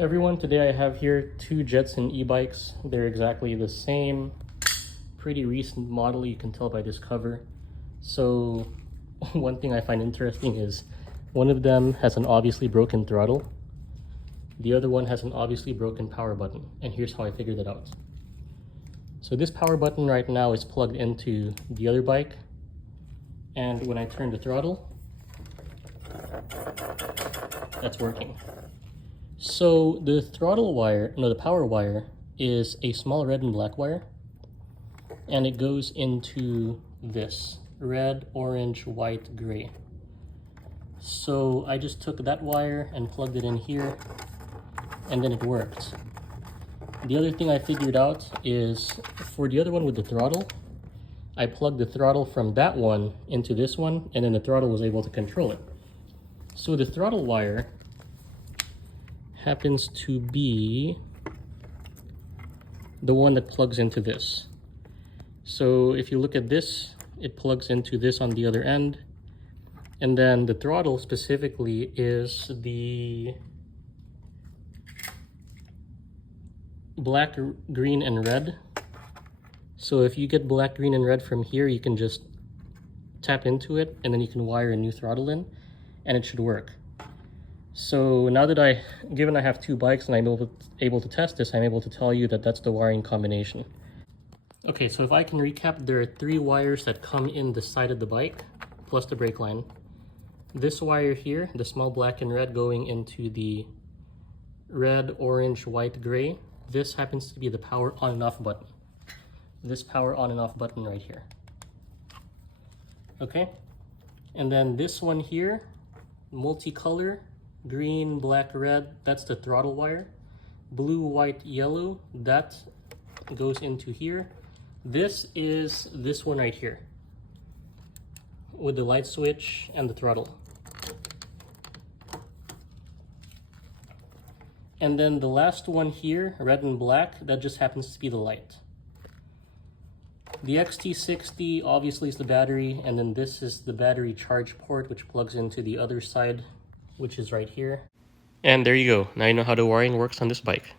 Everyone, today I have here two Jetson e-bikes. They're exactly the same, pretty recent model, you can tell by this cover. So one thing I find interesting is one of them has an obviously broken throttle. The other one has an obviously broken power button, and here's how I figured it out. So this power button right now is plugged into the other bike, and when I turn the throttle, that's working. So the throttle wire, no, the power wire is a small red and black wire, and it goes into this red, orange, white, gray. So I just took that wire and plugged it in here, and then it worked. The other thing I figured out is for the other one with the throttle, I plugged the throttle from that one into this one, and then the throttle was able to control it. So the throttle wire happens to be the one that plugs into this. So if you look at this, it plugs into this on the other end, and then the throttle specifically is the black, green, and red. So if you get black, green, and red from here, you can just tap into it, and then you can wire a new throttle in, and it should work. So now that given I have two bikes and I'm able to test this, I'm able to tell you that that's the wiring combination. Okay, so if I can recap, there are three wires that come in the side of the bike, plus the brake line. This wire here, the small black and red going into the red, orange, white, gray, this happens to be the power on and off button. This power on and off button right here. Okay, and then this one here, multicolor, green, black, red, that's the throttle wire. Blue, white, yellow, that goes into here. This is this one right here with the light switch and the throttle. And then the last one here, red and black, that just happens to be the light. The XT60 obviously is the battery, and then this is the battery charge port, which plugs into the other side, which is right here. And there you go. Now you know how the wiring works on this bike.